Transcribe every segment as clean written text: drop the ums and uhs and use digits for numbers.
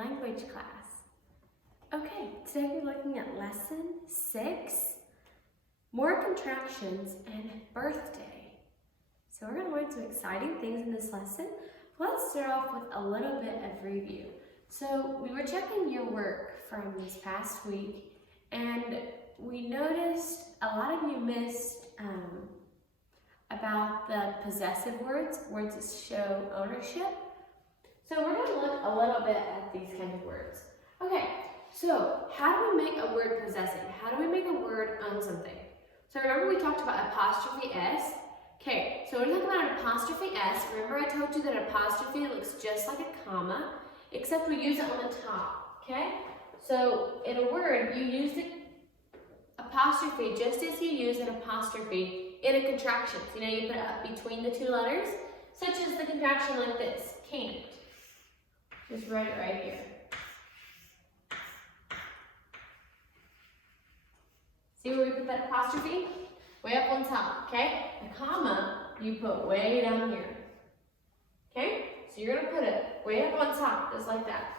language class. Okay, today we're looking at lesson 6, more contractions and birthday. So we're going to learn some exciting things in this lesson. Let's start off with a little bit of review. So we were checking your work from this past week, and we noticed a lot of you missed about the possessive words that show ownership. So we're going to look a little bit at these kinds of words. Okay, so how do we make a word possessive? How do we make a word own something? So remember we talked about apostrophe S? Okay, so when we talk about an apostrophe S, remember I told you that an apostrophe looks just like a comma, except we use it on the top, okay? So in a word, you use the apostrophe just as you use an apostrophe in a contraction. You know, you put it up between the two letters, such as the contraction like this, can't. Just write it right here. See where we put that apostrophe? Way up on top, okay? A comma, you put way down here. Okay? So you're gonna put it way up on top, just like that.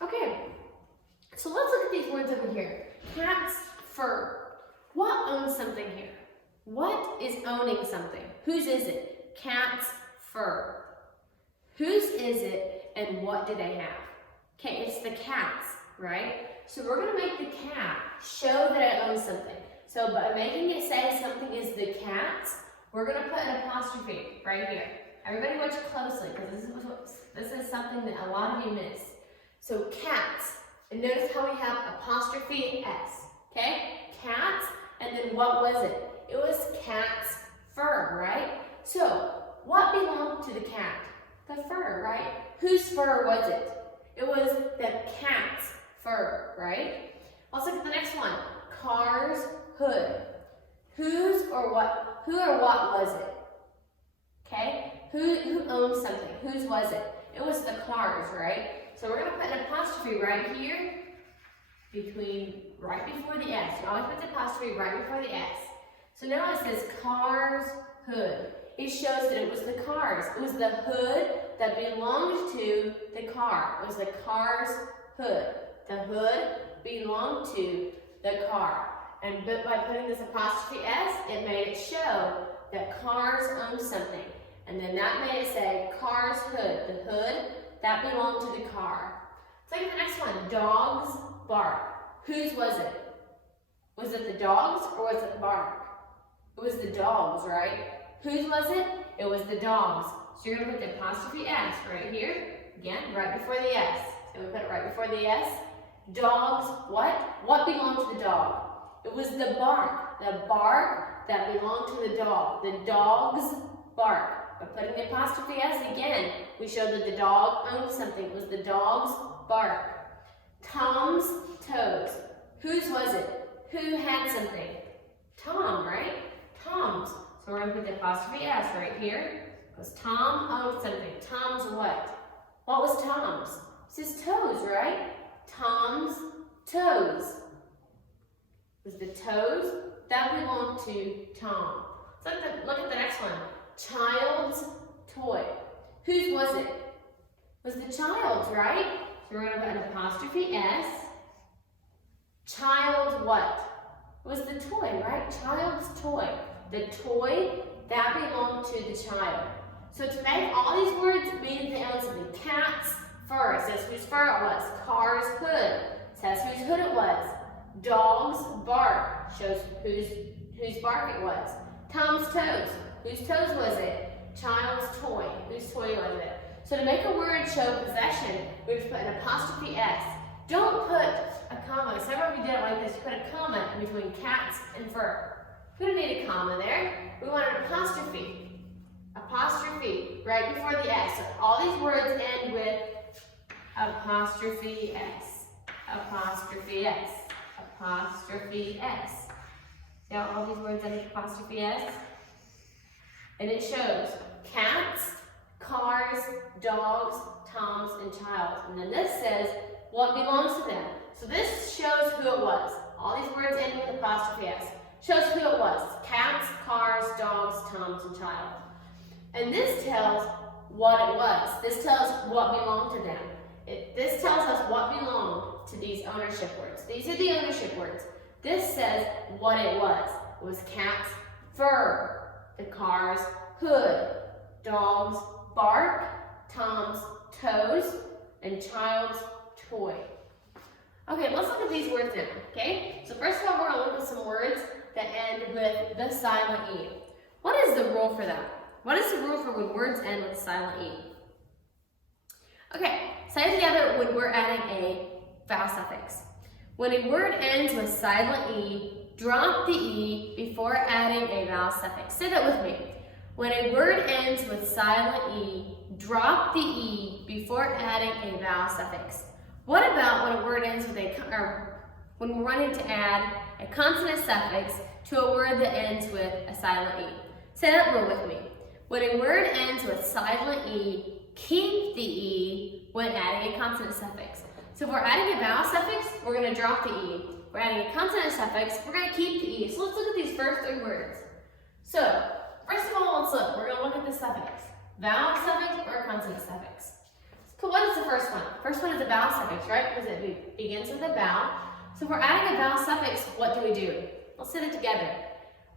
Okay, so let's look at these words over here. Cat's fur. What owns something here? What is owning something? Whose is it? Cat's fur. Whose is it and what do they have? Okay, it's the cat's, right? So we're gonna make the cat show that it owns something. So by making it say something is the cat's, we're gonna put an apostrophe right here. Everybody watch closely because this is something that a lot of you miss. So cats, and notice how we have apostrophe S, okay? Cats, and then what was it? It was cat's fur, right? So what belonged to the cat? The fur, right? Whose fur was it? It was the cat's fur, right? Let's look at the next one. Car's hood. Who or what was it? Okay? Who owns something? Whose was it? It was the car's, right? So we're going to put an apostrophe right here right before the S. You always put the apostrophe right before the S. So now it says car's hood. It shows that it was the car's. It was the hood that belonged to the car. It was the car's hood. The hood belonged to the car. And by putting this apostrophe S, it made it show that cars own something. And then that made it say car's hood. The hood that belonged to the car. Let's look at the next one. Dogs bark. Whose was it? Was it the dogs or was it the bark? It was the dogs, right? Whose was it? It was the dogs. So you're going to put the apostrophe S right here. Again, right before the S. So we put it right before the S. Dogs, what? What belonged to the dog? It was the bark. The bark that belonged to the dog. The dog's bark. By putting the apostrophe S again, we showed that the dog owned something. It was the dog's bark. Tom's toes. Whose was it? Who had something? Tom, right? Tom's. So we're going to put the apostrophe S right here because Tom owned something. Tom's what? What was Tom's? It's his toes, right? Tom's toes. It was the toes that belonged to Tom. So look at the next one. Child's toy. Whose was it? It was the child's, right? So we're going to put an apostrophe S. Child's what? It was the toy, right? Child's toy. The toy that belonged to the child. So to make all these words mean they own something. Cat's fur. It says whose fur it was. Car's hood. It says whose hood it was. Dog's bark. Shows whose bark it was. Tom's toes. Whose toes was it? Child's toy. Whose toy was it? So to make a word show possession, we just put an apostrophe S. Don't put a comma. Sometimes we did it like this. You put a comma in between cats and fur. We don't need a comma there. We want an apostrophe. Apostrophe right before the S. So all these words end with apostrophe S. Apostrophe S. Apostrophe S. See how all these words end with apostrophe S? And it shows cats, cars, dogs, Toms, and child. And then this says what belongs to them. So this shows who it was. All these words end with apostrophe S. Shows who it was. Cats, cars, dogs, Toms, and child. And this tells what it was. This tells what belonged to them. This tells us what belonged to these ownership words. These are the ownership words. This says what it was. It was cat's fur, the car's hood, dog's bark, Tom's toes, and child's toy. Okay, let's look at these words now, okay? So first of all, we're going to look at some words that end with the silent E. What is the rule for that? What is the rule for when words end with silent E? Okay, say together when we're adding a vowel suffix. When a word ends with silent E, drop the E before adding a vowel suffix. Say that with me. When a word ends with silent E, drop the E before adding a vowel suffix. What about when a word ends with when we're wanting to add a consonant suffix to a word that ends with a silent E? Say that rule with me. When a word ends with silent E, keep the E when adding a consonant suffix. So if we're adding a vowel suffix, we're going to drop the E. If we're adding a consonant suffix, we're going to keep the E. So let's look at these first three words. So, first of all, let's look. We're going to look at the suffix. Vowel suffix or consonant suffix. So what is the first one? First one is a vowel suffix, right? Because it begins with a vowel. So if we're adding a vowel suffix, what do we do? Let's say it together.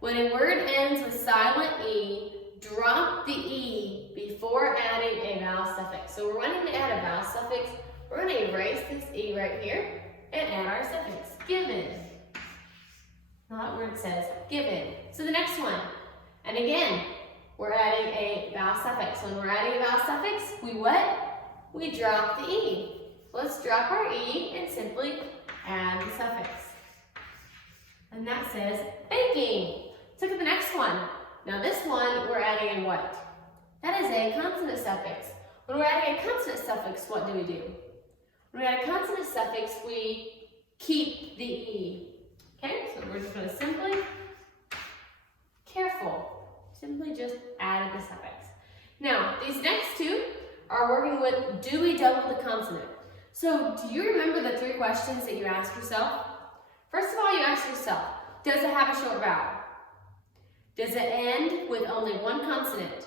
When a word ends with silent E, drop the E before adding a vowel suffix. So we're wanting to add a vowel suffix. We're going to erase this E right here and add our suffix, given. Now that word says given. So the next one, and again, we're adding a vowel suffix. When we're adding a vowel suffix, we what? We drop the E. Let's drop our E and simply add the suffix. And that says baking. Let's look at the next one. Now this one, we're adding a what? That is a consonant suffix. When we're adding a consonant suffix, what do we do? When we add a consonant suffix, we keep the E. Okay, so we're just going to simply, simply just add the suffix. Now, these next two are working with, do we double the consonant? So, do you remember the three questions that you asked yourself? First of all, you ask yourself, does it have a short vowel? Does it end with only one consonant?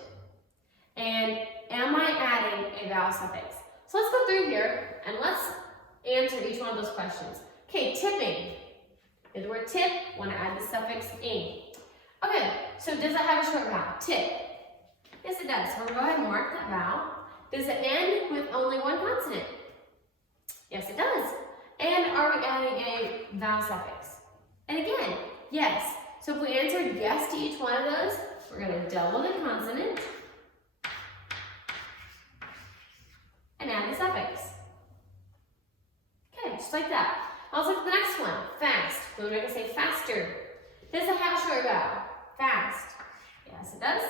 And am I adding a vowel suffix? So let's go through here and let's answer each one of those questions. Okay, tipping. Is the word tip, want to add the suffix ing. Okay, so does it have a short vowel? Tip. Yes, it does. So we'll go ahead and mark that vowel. Does it end with only one consonant? Yes, it does. And are we adding a vowel suffix? And again, yes. So if we answered yes to each one of those, we're going to double the consonant and add the suffix. Okay, just like that. Now let's look at the next one, fast. We're going to say faster. Does it have a short vowel? Fast. Yes, it does.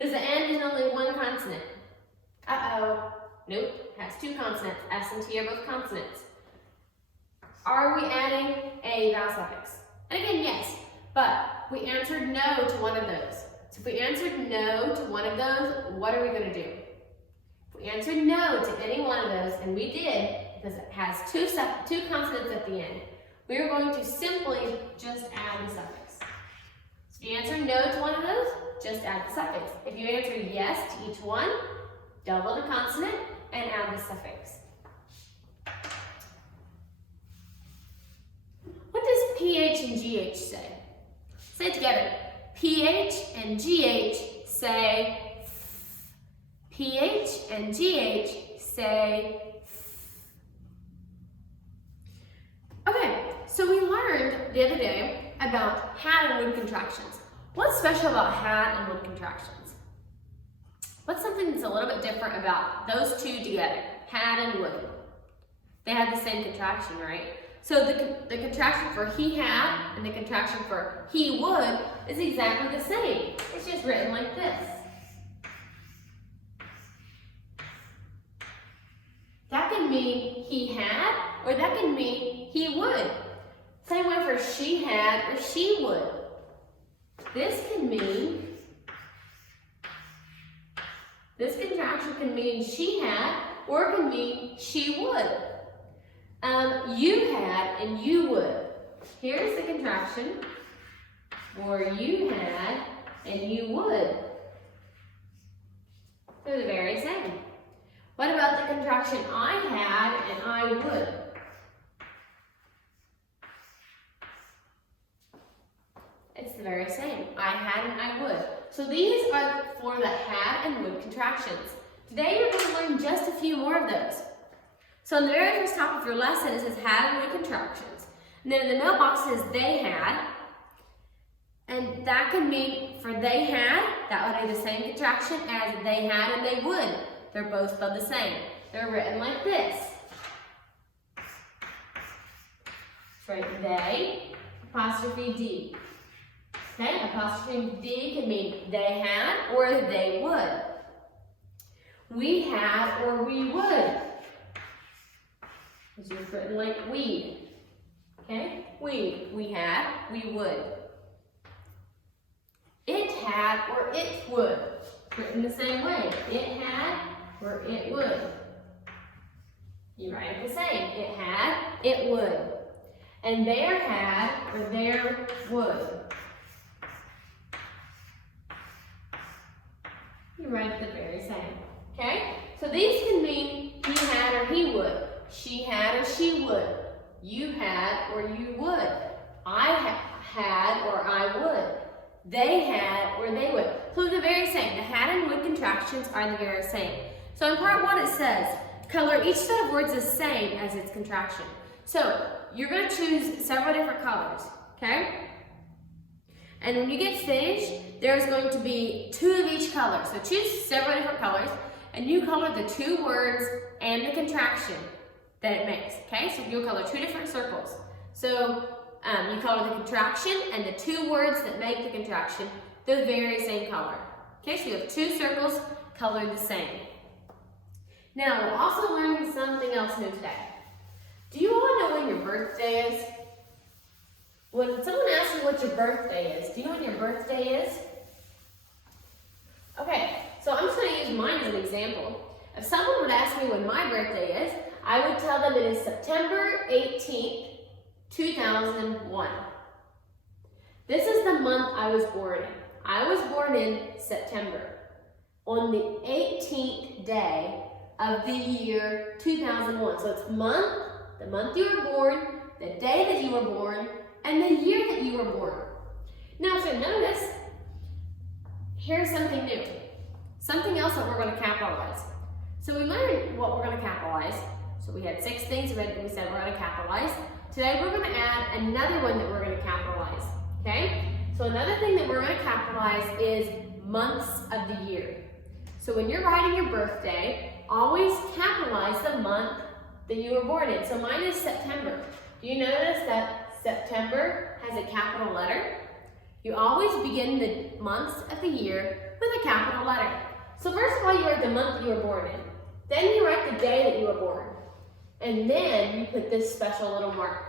Does it end in only one consonant? Uh-oh. Nope, it has two consonants. S and T are both consonants. Are we adding a vowel suffix? And again, yes, but we answered no to one of those. So if we answered no to one of those, what are we going to do? If we answered no to any one of those, and we did, because it has two consonants at the end, we are going to simply just add the suffix. So if you answer no to one of those, just add the suffix. If you answer yes to each one, double the consonant and add the suffix. What does PH and GH say? Say it together. PH and GH say f. PH and GH say f. Okay, so we learned the other day about had and would contractions. What's special about had and would contractions? What's something that's a little bit different about those two together, had and would? They had the same contraction, right? So the contraction for he had and the contraction for he would is exactly the same. It's just written like this. That can mean he had, or that can mean he would. Same way for she had or she would. This contraction can mean she had, or it can mean she would. You had and you would. Here's the contraction for you had and you would. They're the very same. What about the contraction I had and I would? It's the very same. I had and I would. So these are for the had and would contractions. Today we're going to learn just a few more of those. So in the very first top of your lesson it says had and would contractions. And then in the middle box it says they had. And that could mean for they had, that would be the same contraction as they had and they would. They're both spelled the same. They're written like this. Write they, apostrophe D. Okay, apostrophe D can mean they had or they would. We had or we would. It's just written like we. Okay, we had, we would. It had or it would. Written the same way. It had or it would. You write it the same. It had, it would. And there had or there would. You write it the very same. Okay? So these can mean he had or he would. She had or she would. You had or you would. I had or I would. They had or they would. So they're the very same. The had and would contractions are the very same. So in part 1 it says, color each set of words the same as its contraction. So you're going to choose several different colors. Okay? And when you get finished, there's going to be 2 of each color. So choose several different colors and you color the 2 words and the contraction that it makes. Okay? So you'll color 2 different circles. So you color the contraction and the 2 words that make the contraction the very same color. Okay, so you have 2 circles colored the same. Now, we're also learning something else new today. Do you all know when your birthday is? When someone asks you what your birthday is, do you know when your birthday is? Okay, so I'm just going to use mine as an example. If someone would ask me when my birthday is, I would tell them it is September 18th, 2001. This is the month I was born in. I was born in September, on the 18th day of the year 2001. So it's the month you were born, the day that you were born, and the year that you were born. Now if you notice, here's something new. Something else that we're going to capitalize. So we learned what we're going to capitalize. So we had 6 things that we said we're going to capitalize. Today we're going to add another one that we're going to capitalize, okay? So another thing that we're going to capitalize is months of the year. So when you're writing your birthday, always capitalize the month that you were born in. So mine is September. Do you notice that September has a capital letter? You always begin the months of the year with a capital letter. So first of all, you write the month that you were born in. Then you write the day that you were born. And then you put this special little mark.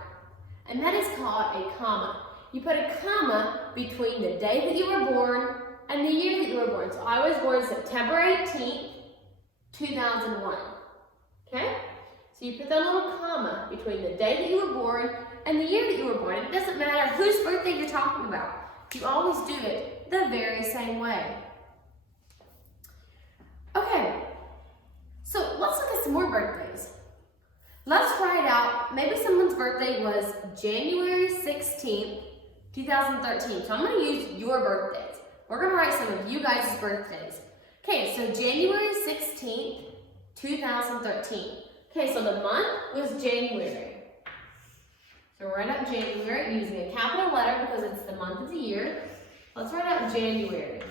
And that is called a comma. You put a comma between the day that you were born and the year that you were born. So I was born September 18th, 2001. Okay? So you put that little comma between the day that you were born and the year that you were born. It doesn't matter whose birthday you're talking about. You always do it the very same way. Okay, so let's look at some more birthdays. Let's try it out. Maybe someone's birthday was January 16th, 2013. So I'm going to use your birthdays. We're going to write some of you guys' birthdays. Okay, so January 16th, 2013. Okay, so the month was January. So write out January using a capital letter because it's the month of the year. Let's write out January.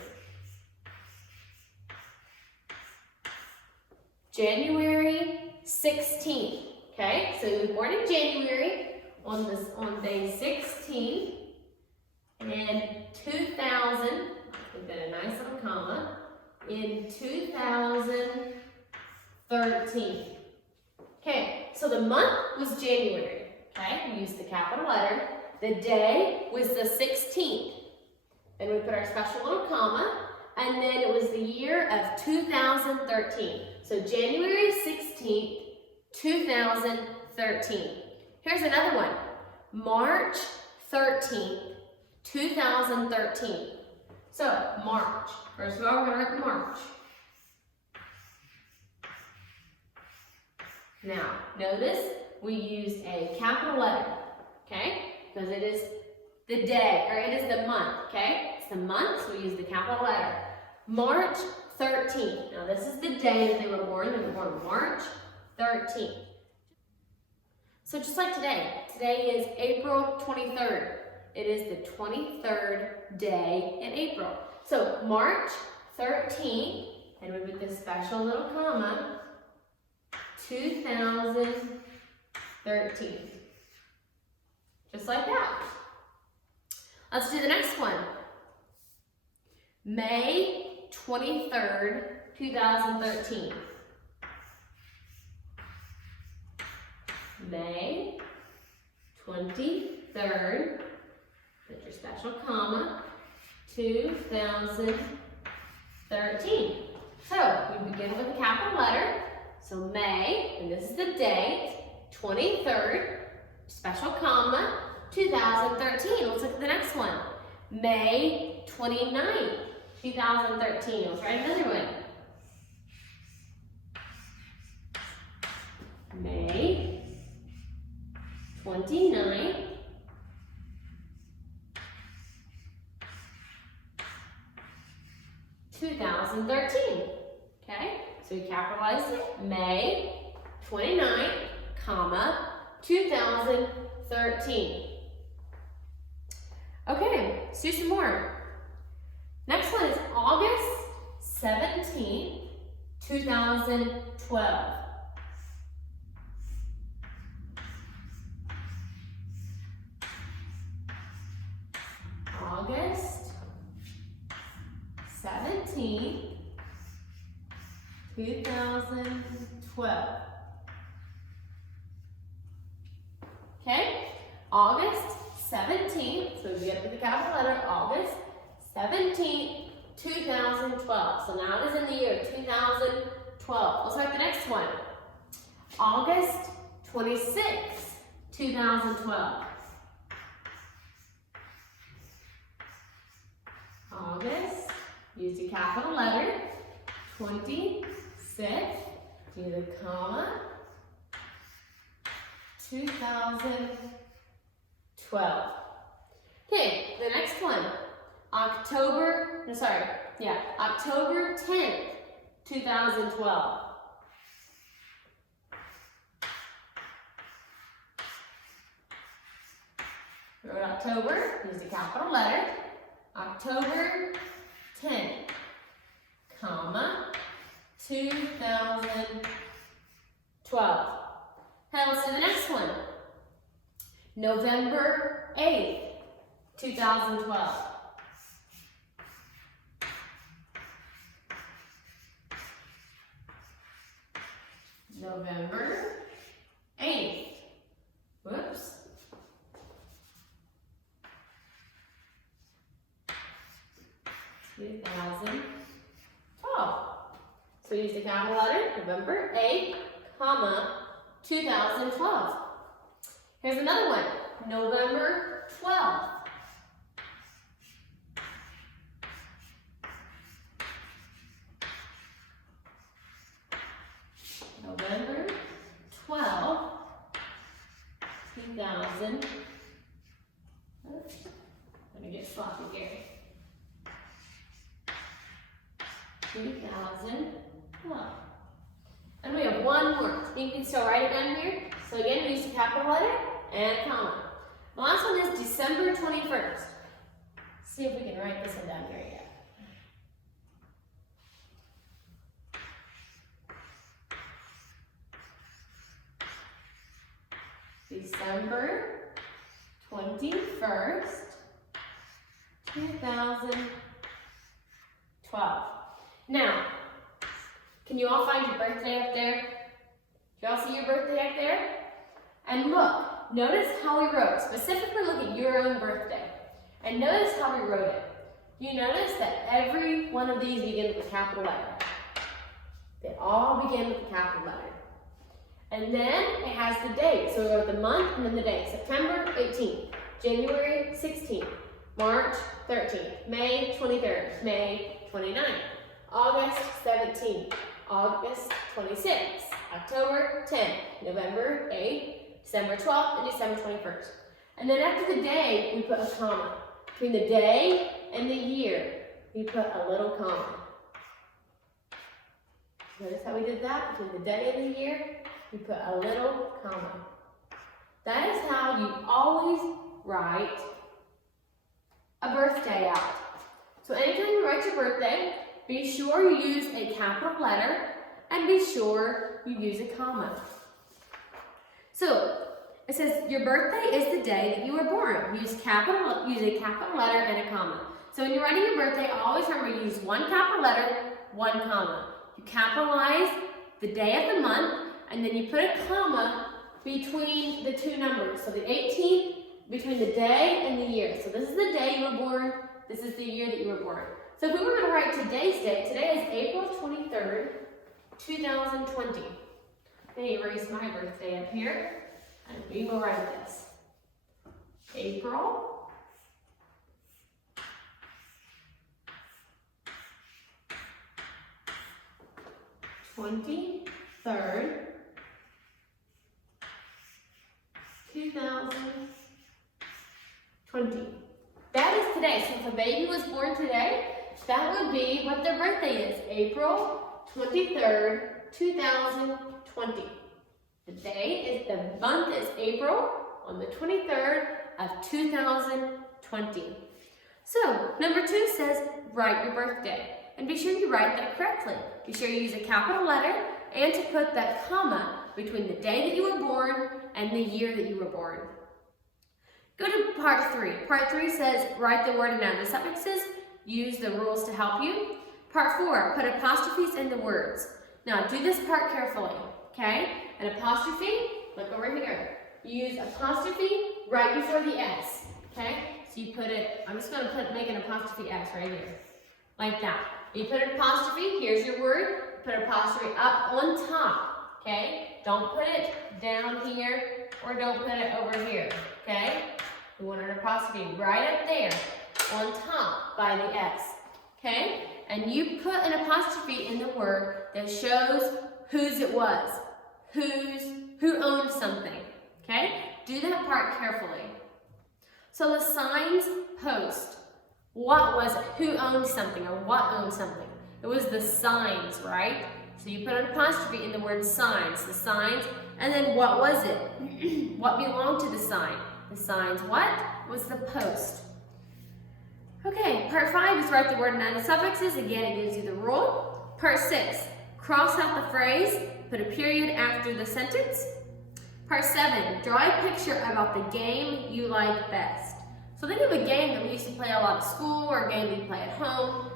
January 16th. Okay, so he was born in January on day 16 in 2000. We've got a nice little comma in 2013. Okay, so the month was January. Okay, we used the capital letter. The day was the 16th. Then we put our special little comma, and then it was the year of 2013. So January 16th, 2013. Here's another one. March 13th, 2013. So March. First of all, we're going to write March. Now, notice we used a capital letter, okay? Because it is the day, or it is the month, okay? It's the month, so we use the capital letter. March 13th. Now, this is the day that they were born. They were born March 13th. So just like today is April 23rd. It is the 23rd day in April. So March 13th, and we put this special little comma, 2013. Just like that. Let's do the next one. May 23rd, 2013. May 23rd, put your special comma, 2013. So we begin with a capital letter. So May, and this is the date, 23rd, special comma, 2013. Let's look at the next one. May 29th, 2013. Let's write another one. May 29th, 2013. Okay, so we capitalize it. May 29th, comma, 2013. Okay, let's do some more. Next one is August 17th, 2012. August 17th, 2012. Okay, August 17th, so we get to the capital letter, August 17th, 2012. So now it is in the year 2012. Let's write the next one. August 26th, 2012. August, use the capital letter, 26, do the comma, 2012. Okay, the next one, October 10th, 2012. For October, use the capital letter, October 10th, comma, 2012. Okay, let's do the next one. November 8th, 2012. November 8th. Whoops. So use the capital letter, November 8th, comma, 2012. Here's another one, November 12th. November 12th, 2000. Oops, let me get sloppy here. 2012. And we have one more. You can still write it down here. So again, we use a capital letter and a comma. The last one is December 21st. See if we can write this one down here yet. December 21st, 2012. Now, can you all find your birthday up there? Do you all see your birthday up there? And look, notice how we wrote, specifically look at your own birthday. And notice how we wrote it. You notice that every one of these begin with a capital letter. They all begin with a capital letter. And then it has the date. So we wrote the month and then the date. September 18th, January 16th, March 13th, May 23rd, May 29th, August 17th, August 26th, October 10th, November 8th, December 12th, and December 21st. And then after the day, we put a comma. Between the day and the year, we put a little comma. Notice how we did that? Between the day and the year, we put a little comma. That is how you always write a birthday out. So anytime you write your birthday, be sure you use a capital letter and be sure you use a comma. So it says your birthday is the day that you were born. Use a capital letter and a comma. So when you're writing your birthday, always remember to use one capital letter, one comma. You capitalize the day of the month, and then you put a comma between the two numbers. So the 18th, between the day and the year. So this is the day you were born, this is the year that you were born. So if we were going to write today's date, today is April 23rd, 2020. Let me erase my birthday up here, and we will write this. April 23rd, 2020. That is today. So if a baby was born today, that would be what their birthday is. April 23rd, 2020. The day is, the month is April on the 23rd of 2020. So number 2 says write your birthday. And be sure you write that correctly. Be sure you use a capital letter and to put that comma between the day that you were born and the year that you were born. Go to part 3. Part 3 says write the word and add the suffixes. Use the rules to help you. Part 4, put apostrophes in the words. Now do this part carefully, okay? An apostrophe, look over here. You use apostrophe right before the S, okay? So you put it, I'm just gonna make an apostrophe S right here, like that. You put an apostrophe, here's your word, put an apostrophe up on top, okay? Don't put it down here or don't put it over here, okay? We want an apostrophe right up there on top by the S, okay? And you put an apostrophe in the word that shows whose it was, who owned something, okay? Do that part carefully. So the signs post. What was it? Who owned something or what owned something? It was the signs, right? So you put an apostrophe in the word signs, the signs, and then what was it? What belonged to the sign? The signs what? Was the post. Okay, part 5 is write the word and add the suffixes. Again, it gives you the rule. Part 6, cross out the phrase, put a period after the sentence. Part 7, draw a picture about the game you like best. So think of a game that we used to play a lot at school or a game we play at home.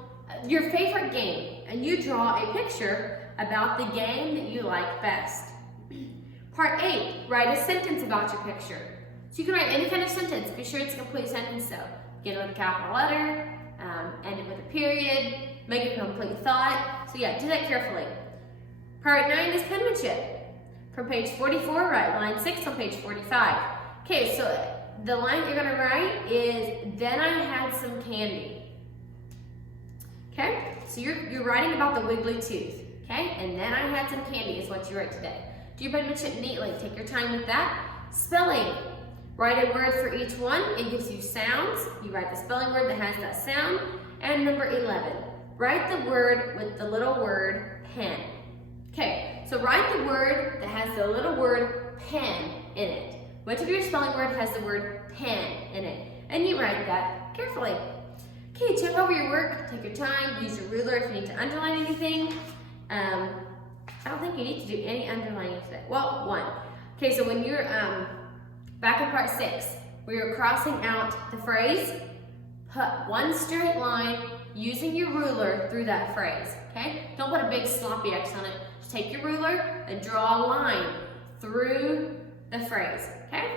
Your favorite game, and you draw a picture about the game that you like best. Part 8, write a sentence about your picture. So you can write any kind of sentence. Be sure it's a complete sentence though. Begin with a capital letter, end it with a period, make it a complete thought. So yeah, do that carefully. Part 9 is penmanship. From page 44, write line 6 on page 45. Okay, so the line you're gonna write is, then I had some candy. Okay, so you're writing about the wiggly tooth. Okay, and then I had some candy is what you write today. Do your penmanship neatly, take your time with that. Spelling, write a word for each one. It gives you sounds. You write the spelling word that has that sound. And number 11, write the word with the little word pen. Okay, so write the word that has the little word pen in it. Which of your spelling word has the word pen in it? And you write that carefully. Okay, check over your work, take your time, use your ruler if you need to underline anything. I don't think you need to do any underlining today. Well, one. Okay, so when you're back in part 6, where you're crossing out the phrase, put one straight line using your ruler through that phrase, okay? Don't put a big sloppy X on it. Just take your ruler and draw a line through the phrase, okay?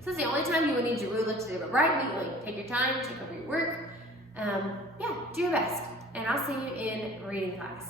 So this is the only time you would need your ruler to do it right neatly. Take your time, check over your work. Yeah, do your best. And I'll see you in reading class.